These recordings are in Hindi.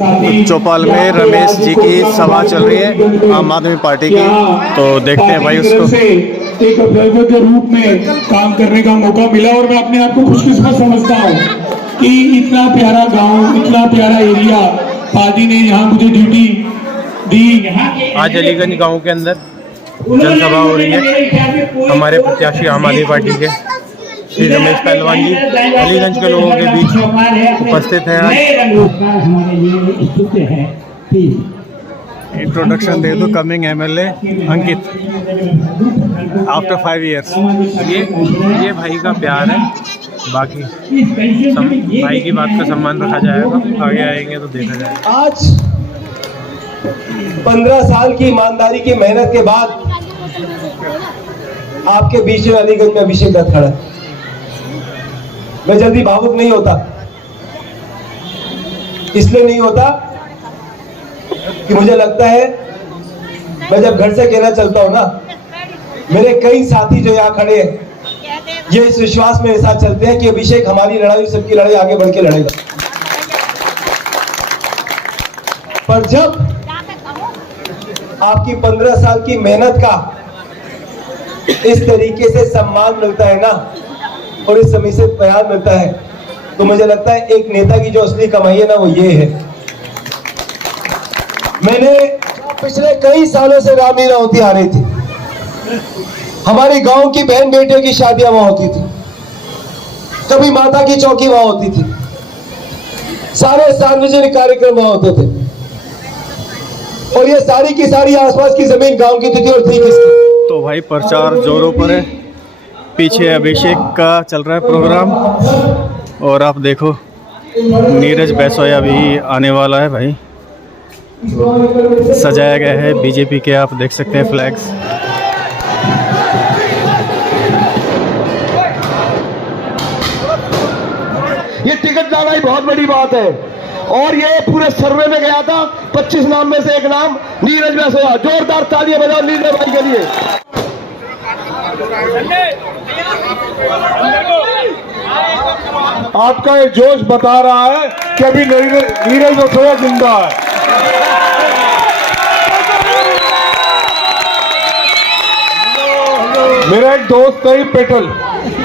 चौपाल में रमेश जी की सभा चल रही है आम आदमी पार्टी की, तो देखते हैं भाई उसको। एक ऑब्जर्वर के रूप में काम करने का मौका मिला और मैं अपने आप को खुशकिस्मत समझता हूँ कि इतना प्यारा गांव, इतना प्यारा एरिया पार्टी ने यहाँ मुझे ड्यूटी दी। आज अलीगंज गांव के अंदर जनसभा हो रही है हमारे प्रत्याशी आम आदमी पार्टी के श्री रमेश पहलवान जी अलीगंज के लोगों के बीच उपस्थित हैं आज। इंट्रोडक्शन दे दो कमिंग एमएलए अंकित आफ्टर 5 years। ये भाई का प्यार है, बाकी भाई की बात का सम्मान रखा जाएगा, आगे आएंगे तो देखा जाएगा। आज 15 साल की ईमानदारी की मेहनत के बाद आपके बीच में अलीगंज में अभिषेक दत्त खड़ा है। मैं जल्दी भावुक नहीं होता, इसलिए नहीं होता कि मुझे लगता है मैं जब घर से कहना चलता हूं ना, मेरे कई साथी जो यहाँ खड़े हैं ये इस विश्वास में साथ चलते हैं कि अभिषेक हमारी लड़ाई, सबकी लड़ाई आगे बढ़ के लड़ेगा। पर जब आपकी 15 साल की मेहनत का इस तरीके से सम्मान मिलता है ना, और इस समय से प्यार मिलता है, तो मुझे लगता है एक नेता की जो असली कमाई है ना वो ये है। मैंने पिछले कई सालों से रामलीला होती आ रही थी, हमारे गांव की बहन बेटियों की शादियां वहां होती थी, कभी माता की चौकी वहां होती थी, सारे सार्वजनिक कार्यक्रम वहां होते थे, और ये सारी की सारी आसपास की जमीन गांव की थी और थी किसकी। तो भाई प्रचार जोरों पर है, पीछे अभिषेक का चल रहा है प्रोग्राम, और आप देखो नीरज बैसोया भी आने वाला है भाई। सजाया गया है बीजेपी के, आप देख सकते हैं फ्लैग्स। ये टिकट लाना ही बहुत बड़ी बात है, और ये पूरे सर्वे में गया था 25 नाम में से एक नाम नीरज बैसोया। जोरदार तालियां बजाओ नीरज भाई के लिए। आपका ये जोश बता रहा है कि अभी नीरज बैसोया जिंदा है। मेरा एक दोस्त है पेटल,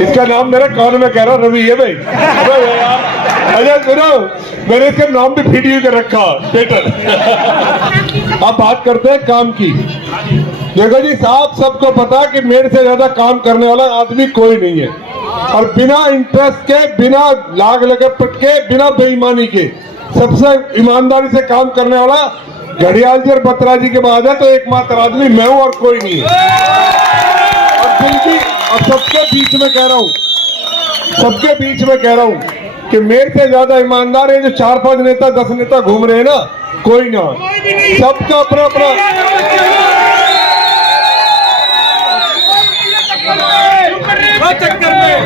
इसका नाम मेरे कान में कह रहा रवि है भाई। अरे सुनो, मैंने इसका नाम भी फीडियो कर रखा पेटल। अब बात करते हैं काम की। देखो जी साहब, सबको पता कि मेरे से ज्यादा काम करने वाला आदमी कोई नहीं है, और बिना इंटरेस्ट के, बिना लाग लगे पट के, बिना बेईमानी के सबसे ईमानदारी से काम करने वाला घड़ियाल जी और बत्रा जी के बाद है तो एकमात्र आदमी मैं हूं और कोई नहीं है। और सबके बीच में कह रहा हूं, सबके बीच में कह रहा हूं कि मेरे से ज्यादा ईमानदार है जो 4-5 नेता 10 नेता घूम रहे हैं ना, कोई ना, सबका अपना अपना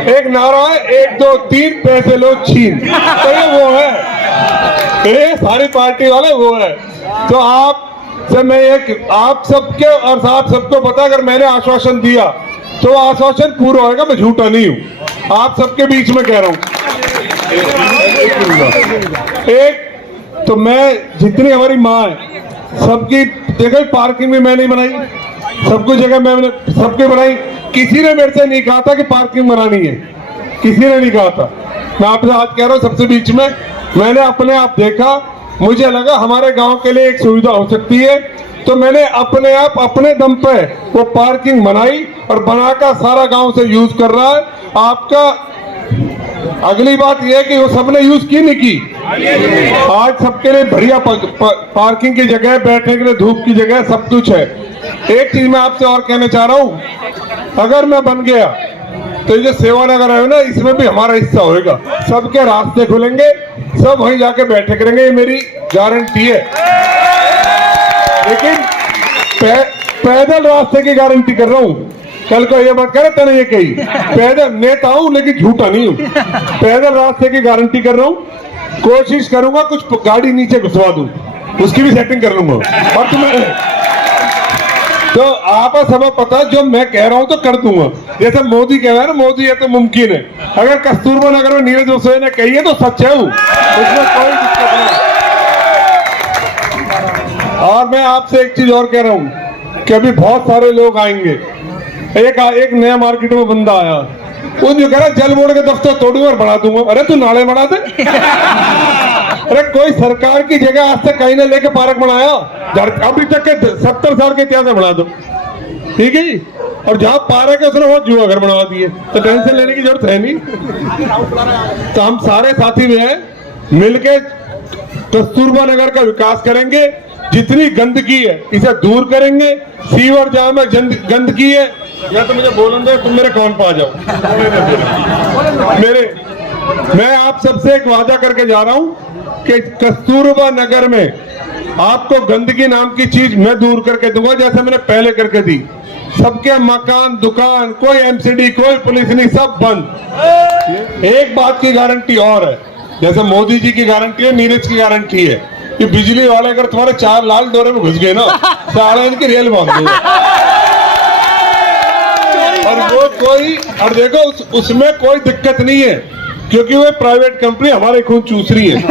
एक नारा है, 1 2 3 पैसे लो छीन, तो ये वो है, ये सारी पार्टी वाले वो है। तो आप से मैं एक आप सबके और आप सबको पता, अगर मैंने आश्वासन दिया तो आश्वासन पूरा होगा, मैं झूठा नहीं हूं। आप सबके बीच में कह रहा हूं, एक तो मैं जितनी हमारी माँ है सबकी जगह पार्किंग भी मैं नहीं बनाई, सब कुछ जगह मैंने सबके बनाई। किसी ने मेरे से नहीं कहा था कि पार्किंग बनानी है, किसी ने नहीं कहा था। मैं आपसे आज कह रहा हूँ सबसे बीच में, मैंने अपने आप देखा, मुझे लगा हमारे गांव के लिए एक सुविधा हो सकती है, तो मैंने अपने आप अपने दम पे वो पार्किंग बनाई और बनाकर सारा गांव से यूज कर रहा है। आपका अगली बात यह है कि वो सबने यूज की नहीं की, आज सबके लिए बढ़िया पार्किंग की जगह, बैठने के लिए धूप की जगह, सब कुछ है। एक चीज मैं आपसे और कहना चाह रहा हूँ, अगर मैं बन गया तो ये जो सेवानगर है ना, इसमें भी हमारा हिस्सा होगा, सबके रास्ते खुलेंगे, सब वहीं जाके बैठे करेंगे, ये मेरी गारंटी है। लेकिन पैदल रास्ते की गारंटी कर रहा हूँ, कल को ये बात करे तने ये कही, पैदल नेता हूं लेकिन झूठा नहीं हूं, पैदल रास्ते की गारंटी कर रहा हूँ। कोशिश करूंगा कुछ गाड़ी नीचे घुसवा दूं, उसकी भी सेटिंग कर लूंगा। और तुम्हें तो आप सब पता, जो मैं कह रहा हूं तो कर दूंगा, जैसे मोदी कह रहा है ना, मोदी है तो मुमकिन है। अगर कस्तूरबा नगर में नीरज बैसोया ने कही है तो सच है, उसमें कोई दिक्कत नहीं। और मैं आपसे एक चीज और कह रहा हूँ कि अभी बहुत सारे लोग आएंगे। एक नया मार्केट में बंदा आया, वो जो कह रहा जल बोर्ड के दफ्तर तोड़ूंगा और बढ़ा दूंगा। अरे तू नाले बढ़ा दे। अरे कोई सरकार की जगह आज तक कहीं ने लेके पार्क बनाया? अभी तक के 70 साल के इतिहास में बना दो, ठीक है जी। और जहां पार्क है उसने वहां जुआ घर बनवा दिए, तो टेंशन लेने की जरूरत है नहीं। तो हम सारे साथी में हैं, मिलके कस्तूरबा नगर का विकास करेंगे। जितनी गंदगी है इसे दूर करेंगे। सीवर जहां में गंदगी है, या तो मुझे बोलन दो, तुम मेरे कौन पा जाओ। मैं आप सबसे एक वादा करके जा रहा हूं कि कस्तूरबा नगर में आपको गंदगी नाम की चीज मैं दूर करके दूंगा, जैसे मैंने पहले करके दी। सबके मकान, दुकान, कोई एमसीडी, कोई पुलिस नहीं, सब बंद। एक बात की गारंटी और है, जैसे मोदी जी की गारंटी है, नीरज की गारंटी है कि बिजली वाले अगर तुम्हारे 4 लाल डोरे में घुस गए ना, साढ़े इनकी रेल बांध देगा। और वो कोई, और देखो उसमें कोई दिक्कत नहीं है, क्योंकि वो प्राइवेट कंपनी हमारे खून चूस रही है।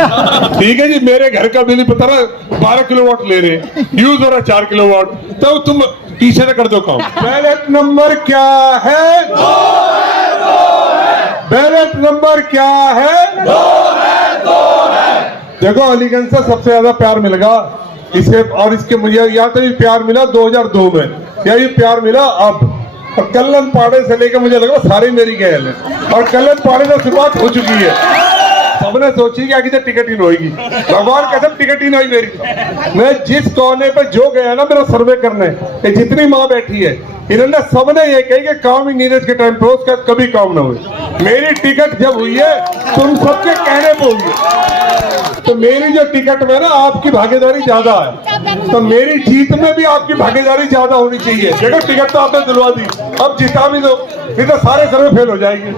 ठीक है जी, मेरे घर का बिल पता ना 12 किलोवाट ले रहे, यूज हो रहा 4 किलोवाट, तो तुम पीछे से कर दो काम। बैलेट नंबर क्या है? 2 है। बैलेट नंबर क्या है? 2 है। देखो अलीगंज से सबसे ज्यादा प्यार मिलेगा इसे, और इसके मुझे या तो ये प्यार मिला 2002 में, या ये प्यार मिला अब। और कल्लन पाड़े से लेकर मुझे लगा सारी मेरी गैल है, और कल्लन पाड़े से शुरुआत हो चुकी है। सबने सोची कि आगे टिकट ही नहीं होगी, भगवान कसम टिकट ही नहीं मेरी। मैं जिस कोने पे जो गया ना मेरा सर्वे करने, ये जितनी माँ बैठी है, इन्होंने सबने ये कही कि काम ही नीरज के टाइम पे उसका कभी काम ना हुए। मेरी टिकट जब हुई है तुम सबके कहने पे हुई है, तो मेरी जो टिकट में ना आपकी भागीदारी ज्यादा है, तो मेरी जीत में भी आपकी भागीदारी ज्यादा होनी चाहिए। देखो टिकट तो आपने दिलवा दी, अब जिता भी दो, नहीं तो सारे सर्वे फेल हो जाएंगे।